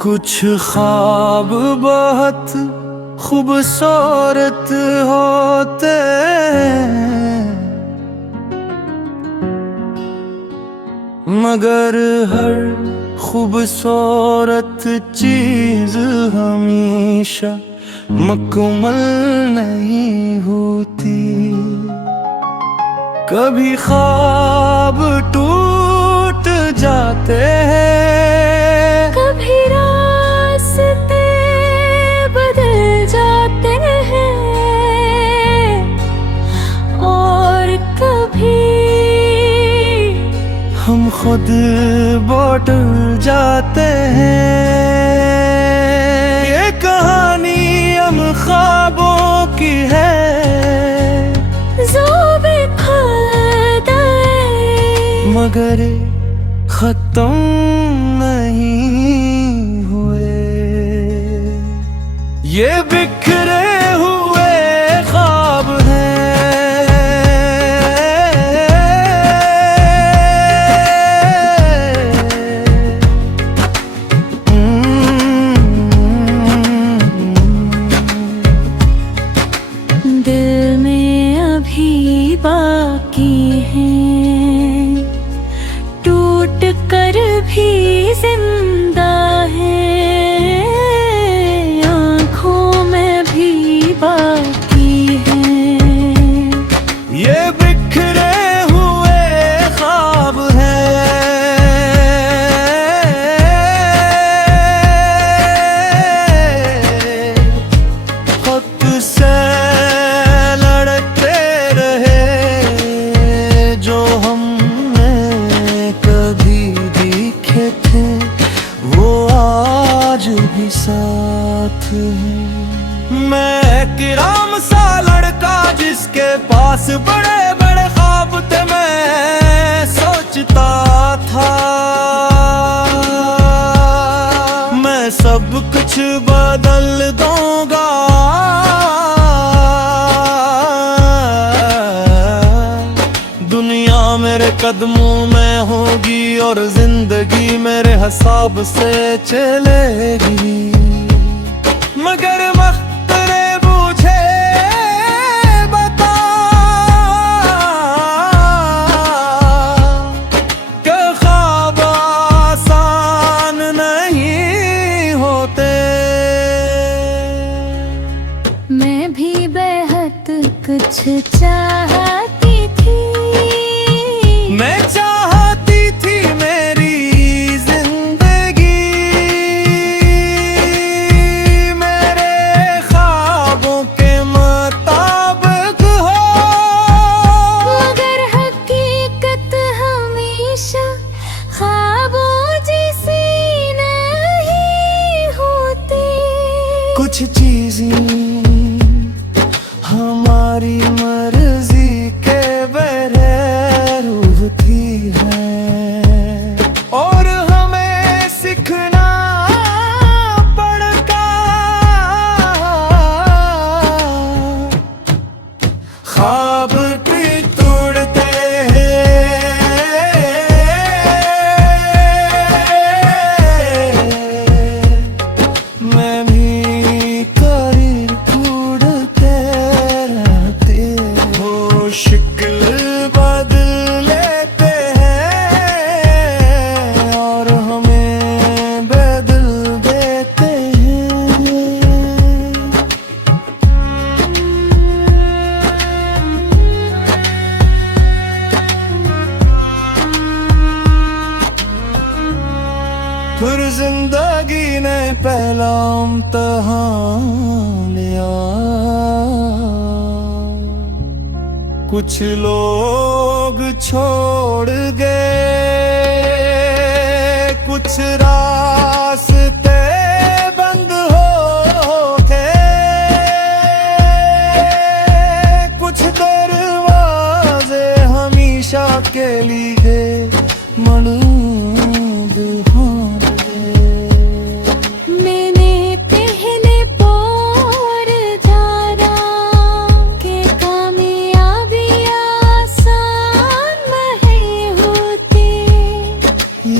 कुछ ख्वाब बहुत खूबसूरत होते हैं, मगर हर खूबसूरत चीज हमेशा मुकम्मल नहीं होती। कभी ख्वाब टूट जाते हैं, कभी रास्ते बदल जाते हैं, और कभी हम खुद बदल जाते हैं। ये कहानी हम ख्वाबों की है, मगर खत्म नहीं हुए। ये बिखरे हुए ख्वाब हैं, दिल में अभी बाकी हैं, टूट कर भी जिंदा है, आँखों में भी बाकी हैं। ये बिखरे हुए ख्वाब हैं, खुद से लड़ते रहे जो हमने कभी देखे थे, वो आज भी साथ है। मैं किराम सा लड़का जिसके पास बड़े बड़े ख्वाब थे, मैं सोचता था मैं सब कुछ बदल दूंगा। दुनिया मेरे कदमों में होगी और जिंदगी मेरे हिसाब से चलेगी, मगर वक्त ने मुझे बता कि ख्वाब आसान नहीं होते। मैं भी बेहद कुछ चाहती थी, मैं चाहती थी मेरी जिंदगी मेरे ख्वाबों के मुताबिक हो, मगर हकीकत हमेशा ख्वाबों जैसी नहीं होती। कुछ चीजें हमारी मर्जी के बगैर होती हैं, और हमें सीखना पड़ता। ख्वाब भी तोड़ते मैं भी करीर कूड़ते रहते हो, शिकल बदल लेते हैं और हमें बदल देते हैं। फिर जिंदगी ने पहला इम्तिहान लिया, कुछ लोग छोड़ गए, कुछ रास्ते बंद हो गए, कुछ दरवाजे हमेशा के लिए मनूद हो गए। मैंने पहले पोर जाना कि कामयाबी आसान नहीं होती,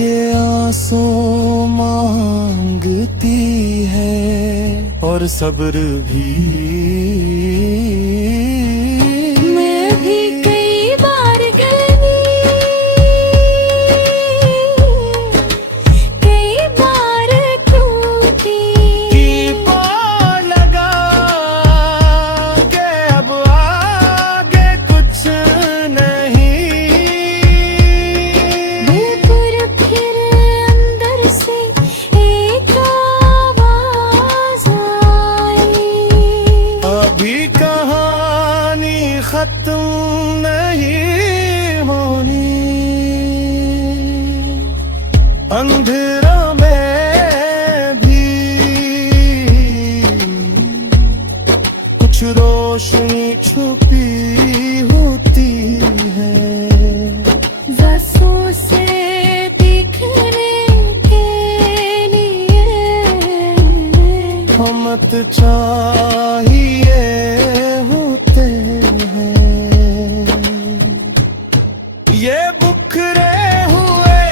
ये आंसू मांगते सब्र भी। मैं भी कई बार गई, कई बार टूटी, पार लगा के अब आगे कुछ नहीं। पर फिर अंदर से एक आवाज आई, अभी कहानी खत्म नहीं होनी। अंधेरा में भी कुछ रोशनी छुपी होती है। ज़ासों से दिखने के लिए हमत चाहिए होते हैं। ये बुखरे हुए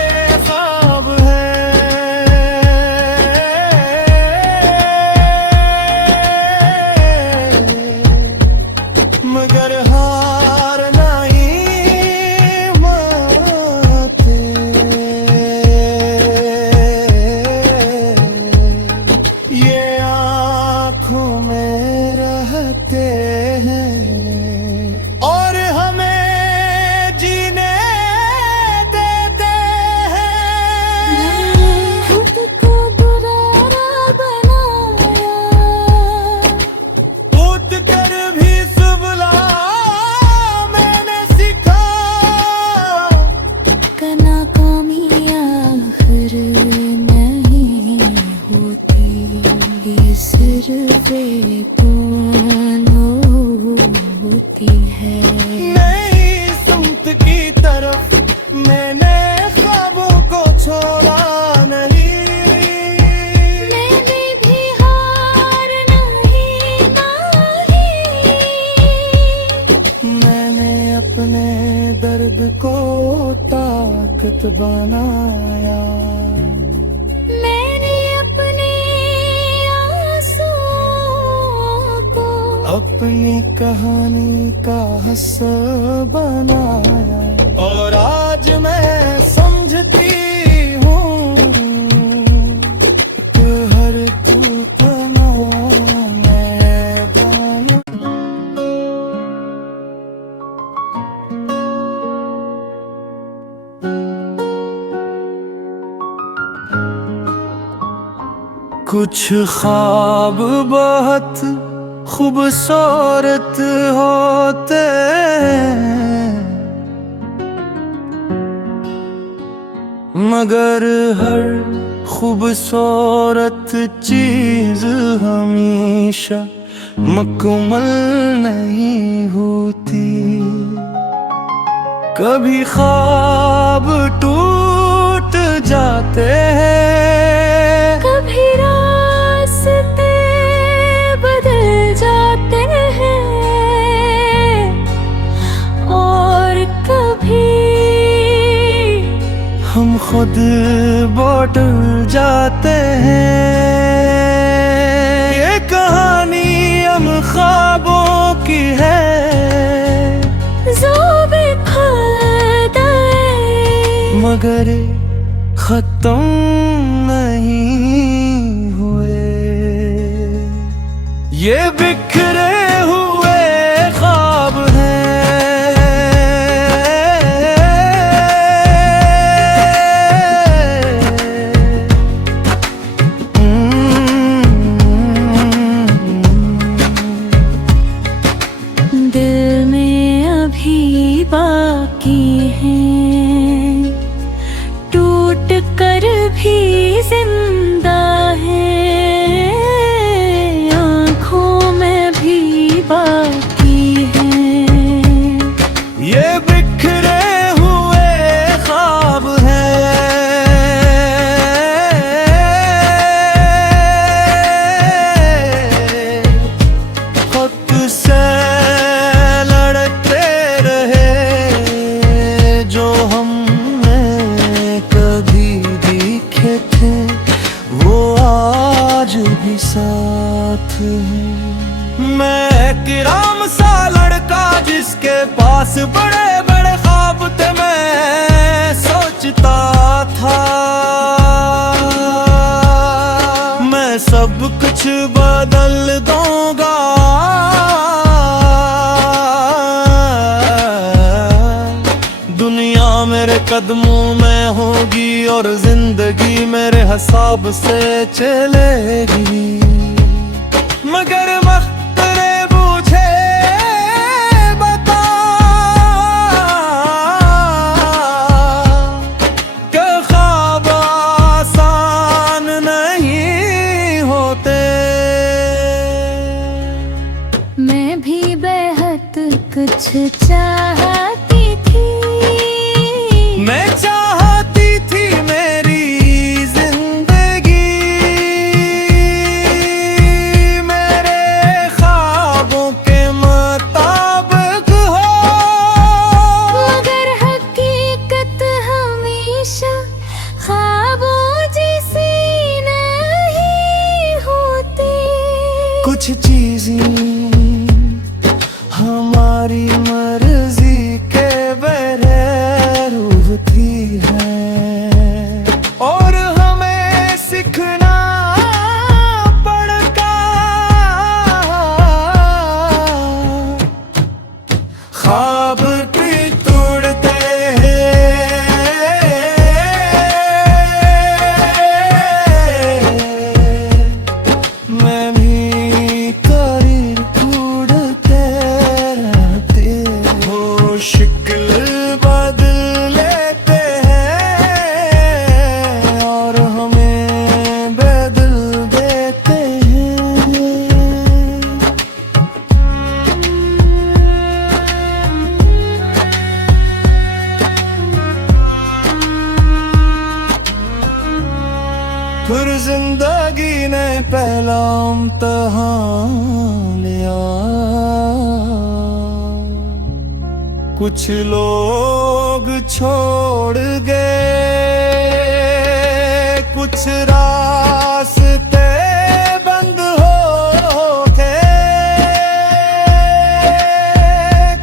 ख्वाब हैं, मगर हार नहीं मानते। ये आँखों में रहते हैं और हमें जीने देते हैं। खुद को दुरारा बनाया, उठ कर भी सुबला मैंने सीखा। नाकामी आखिर नहीं होती, ये सिर्फ एक होती है। नहीं संत की तरफ मैंने ख्वाबों को छोड़ा नहीं। मैंने भी हार नहीं मानी, मैंने अपने दर्द को ताकत बनाया। मैंने अपने आंसुओं को अपनी कहानी का हिस्सा बनाया। और आज मैं समझती हूँ कि हर तूफान मैदान। कुछ ख्वाब बहुत खूबसूरत होते हैं, मगर हर खूबसूरत चीज हमेशा मुकम्मल नहीं होती। कभी ख्वाब टूट जाते हैं, कभी रास्ते बदल जाते हैं, और कभी हम खुद बदल जाते हैं। ये कहानी हम ख्वाबों की है, मगर खत्म नहीं हुए। ये बिखरे हुए ख्वाब हैं, दिल में अभी बाकी हैं, टूट कर भी जिंदा है, आँखों में भी बाकी हैं। ये बिखरे हुए ख्वाब खुद से लड़ते रहे जो किराम सा लड़का जिसके पास बड़े बड़े ख्वाब थे, मैं सोचता था मैं सब कुछ बदल दूंगा। दुनिया मेरे कदमों में होगी और जिंदगी मेरे हिसाब से चलेगी, मगर वक्त ने मुझे बता कि ख्वाब आसान नहीं होते। मैं भी बेहद कुछ चाहती थी, मैं चाहती थी मेरी जिंदगी मेरे ख्वाबों के मुताबिक हो, मगर हकीकत हमेशा ख्वाबों जैसी नहीं होती। कुछ चीजें हमारी मर्जी के बगैर होती हैं और हमें सीखना पड़ता। ख्वाब भी तोड़ते मैं भी करीर ढूंढते रहते हो, शक्ल बदल लेते हैं और हमें बदल देते हैं। फिर जिंदगी ने पहला इम्तिहान लिया, कुछ लोग छोड़ गए, कुछ रास्ते बंद हो गए,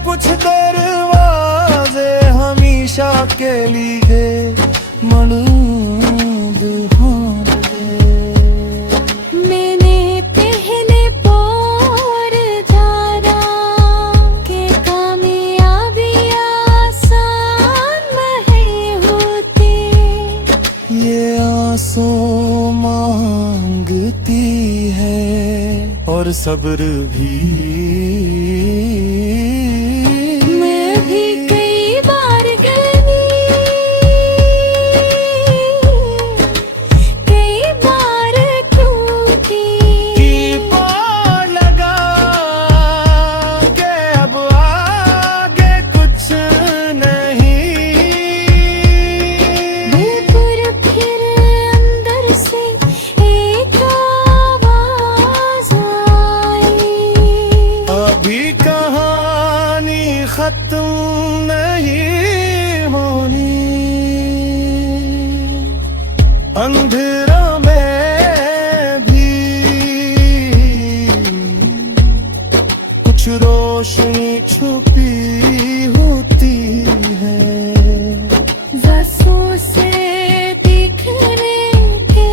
कुछ दरवाजे हमेशा के लिए मनूद हो गए। मैंने पहले पोर जाना कि कामयाबी आसान नहीं होती, ये आंसू मांगती है और सब्र भी। मैं भी कई बार गई, कई बार टूटी, की पार लगा के अब आगे कुछ नहीं, पर फिर अंदर से एक आवाज आई, अभी कहानी खत्म नहीं होनी। अंधेरा में भी कुछ रोशनी छुपी होती है, ज़ासों से दिखने के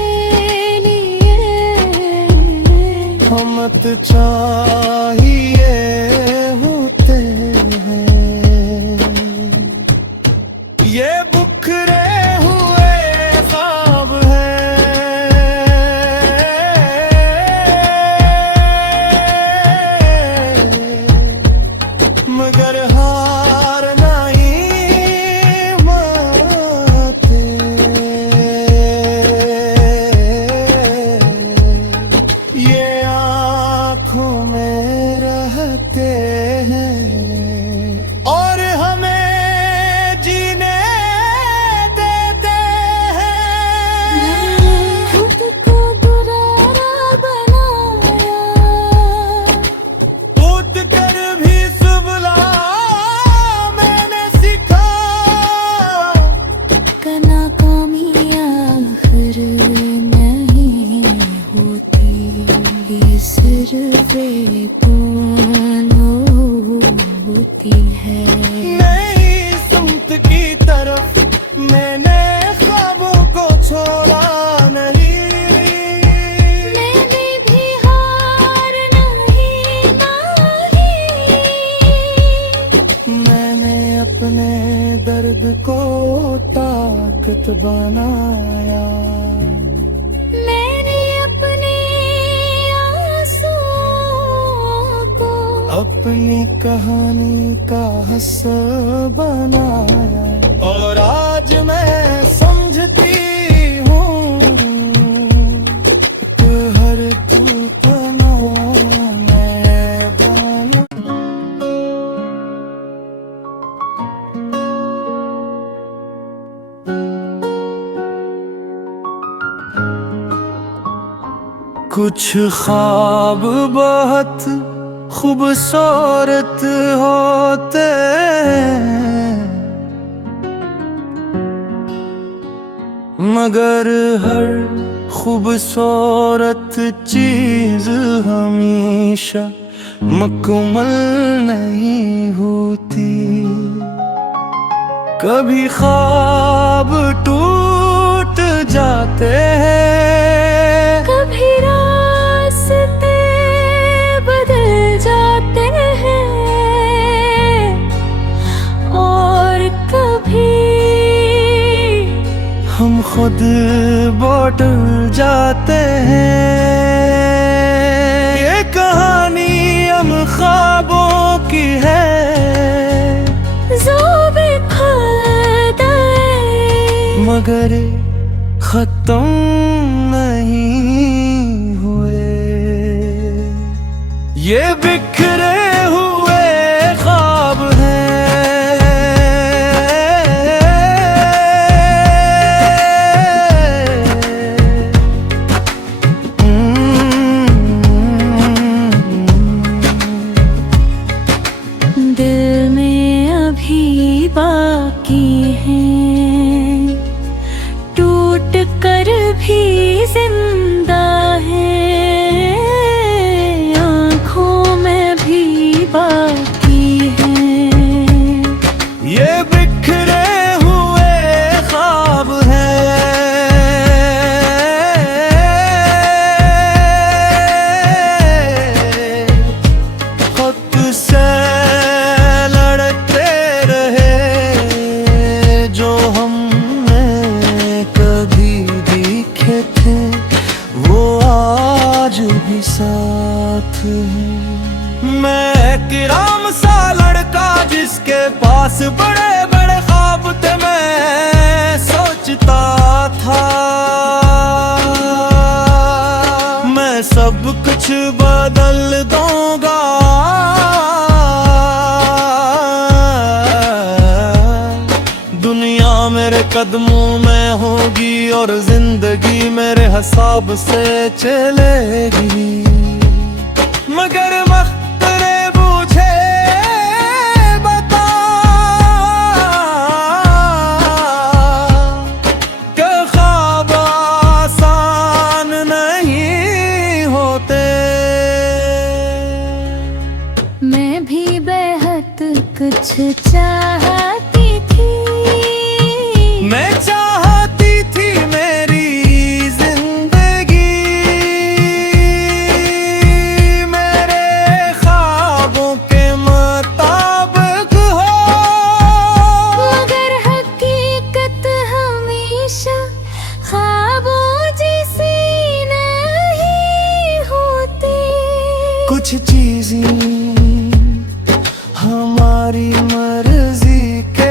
लिए हमत चाहिए होते हैं। ये बुखरे हुए ख्वाब हैं, मगर हार नहीं मानते। ये आँखों में रहते हैं और हमें जीने देते हैं। खुद को दुरारा बनाया, पूत कर भी सुबला मैंने सीखा, का नाकामी आखिर नहीं होती, ये सिर्फ एक होती है। नहीं सुमत की तरफ मैंने ख्वाबों को छोड़ा नहीं, मैंने भी हार नहीं मानी, मैंने अपने दर्द को ताकत बनाया। मैंने अपने आंसुओं को अपनी कहानी का हिस्सा बनाया। और आज मैं समझती हूँ कि हर तूफान में बना। कुछ ख्वाब बहुत खूबसूरत होते हैं, मगर हर खूबसूरत चीज हमेशा मुकम्मल नहीं होती। कभी ख्वाब टूट जाते हैं, कभी रास्ते बदल जाते हैं, और कभी हम खुद बदल जाते हैं। ये कहानी हम ख्वाबों की है, जो बिखरते मगर खत्म नहीं हुए। ये बिखरे हुए ख्वाब दिल में अभी बाकी हैं, टूट कर भी जिंदा है, आँखों में भी बाकी हैं। ये बिखरे हुए ख्वाब खुद से लड़ते रहे, जो हमने कभी देखे थे वो आज भी साथ है। मैं किराम सा लड़का जिसके पास बड़े बड़े ख्वाब थे, मैं सोचता था मैं सब कुछ बदल दूंगा। दुनिया मेरे कदमों में होगी और जिंदगी मेरे हिसाब से चलेगी, मगर मख्तरे मुझे बता कि ख्वाब आसान नहीं होते। मैं भी बेहद कुछ चाहती थी, मैं चाहती थी मेरी जिंदगी मेरे ख्वाबों के मुताबिक हो, मगर हकीकत हमेशा ख्वाबों जैसी नहीं होती। कुछ चीजें हमारी मर्जी के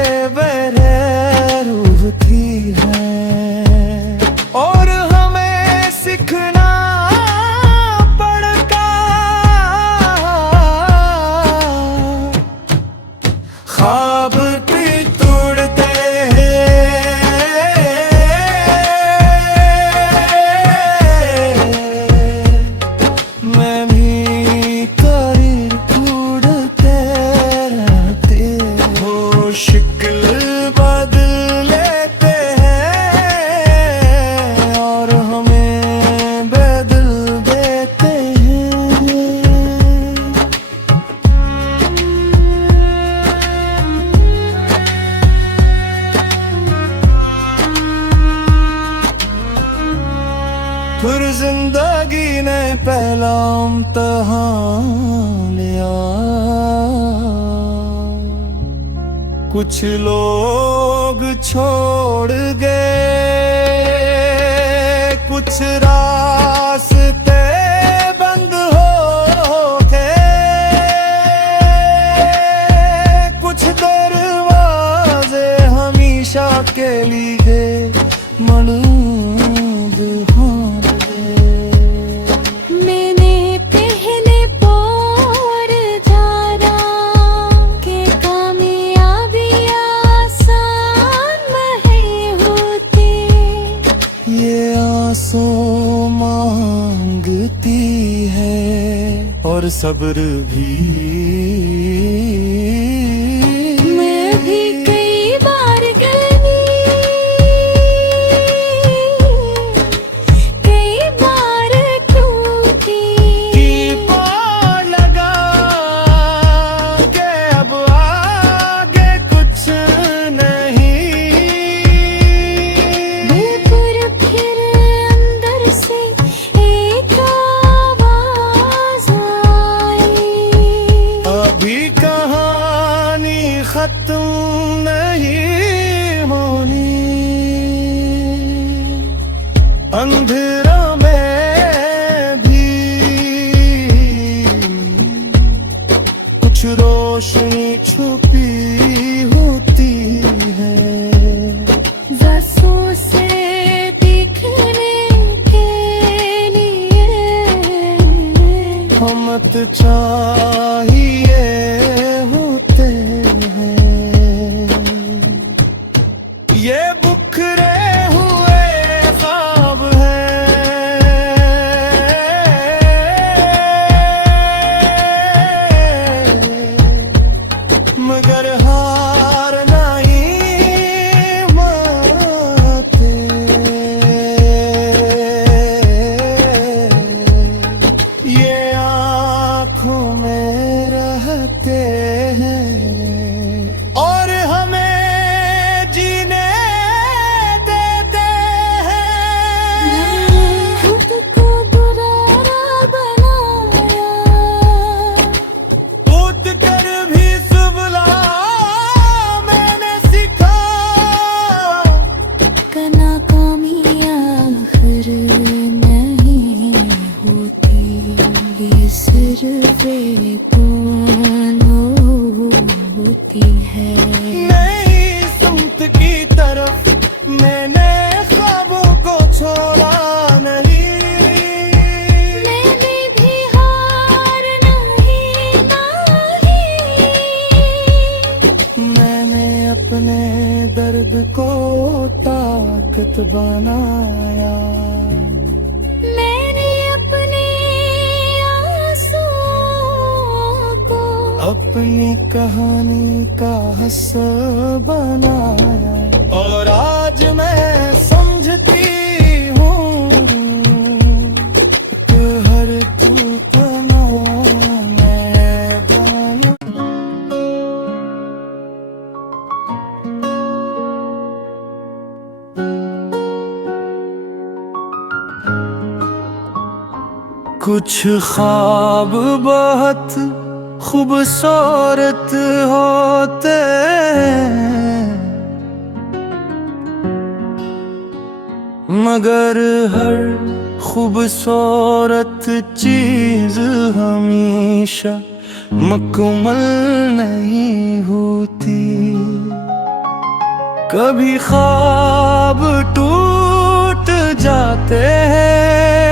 पहला इम्तिहान लिया। कुछ लोग छोड़ गए, कुछ रास्ते बंद हो गए, कुछ दरवाजे हमेशा के लिए मलूद हो गए। मैंने पहले पौर जाना कि कामयाबी आसान नहीं होती। ये आंसू मांगती है और सब्र भी। मैं भी कई बार गई, कई बार टूटी। पार लगा के अब आगे कुछ नहीं। पर फिर अंदर से एक आवाज आई। अभी कहानी खत्म नहीं होनी। अंधेरा में भी कुछ रोशनी छुपी होती है। ज़ासों से दिखने के लिए हमत चाहिए होते हैं। ये बुखरे हुए ख्वाब हैं, मगर हार नहीं मानते। ये आँखों में रहते हैं और हमें जीने देते हैं। खुद को दुरारा बनाया, पूत कर भी सुबला मैंने सीखा। नाकामी आखिर नहीं होती। ये सिर्फ एक होती है। नहीं सुमत की तरफ मैंने ख्वाबों को छोड़ा नहीं। मैंने भी हार नहीं मानी। मैंने अपने दर्द को ताकत बनाया। मैंने अपने आंसुओं को अपनी कहानी का हिस्सा बनाया। और आज मैं समझती हूँ कि हर टूटना मैं बना। कुछ ख्वाब बहुत खूबसूरत होते हैं, मगर हर खूबसूरत चीज हमेशा मुकम्मल नहीं होती। कभी ख्वाब टूट जाते हैं